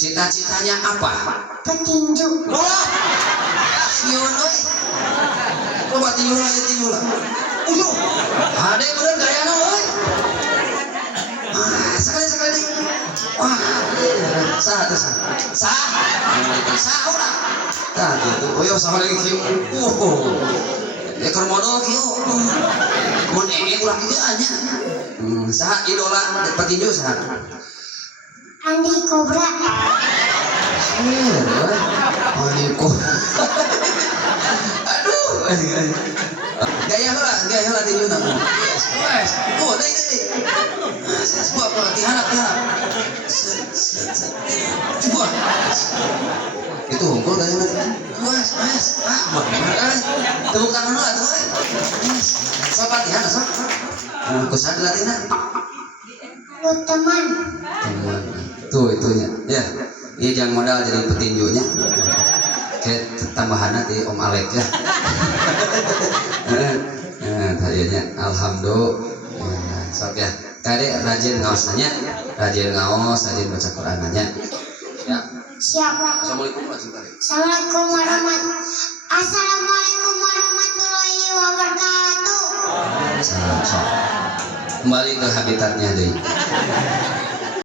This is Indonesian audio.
Cita-citanya apa? Petinju. Wah, siun euy. Coba tinju lah. Uyuh, ada yang bener gayana euy. Sekali deh. Wah, sah urang. Tah gitu. Oyo sama lagi kieu. Ekor modal kieu. Mun ulah kieu anya. Saha idola petinju saha? Andi Cobra. Andi Cobra. Aduh, gaya heula tinju na. Wes, deui. Sebuah pelatihan. Coba. Itu unggul gaya heula. Wes. Tepuk tangan heula tuh. Sok pelatihan sok. Kusaha dilatihna? Teman. Tuh itunya ya iya jangan modal jadi petinjunya kayak tambahan di Om Alek ya. Tadinya alhamdulillah sok ya kadek rajin ngaos rajin baca Quran nanya ya. Siap. Assalamualaikum warahmatullahi wabarakatuh. Salam sok kembali ke habitatnya deh.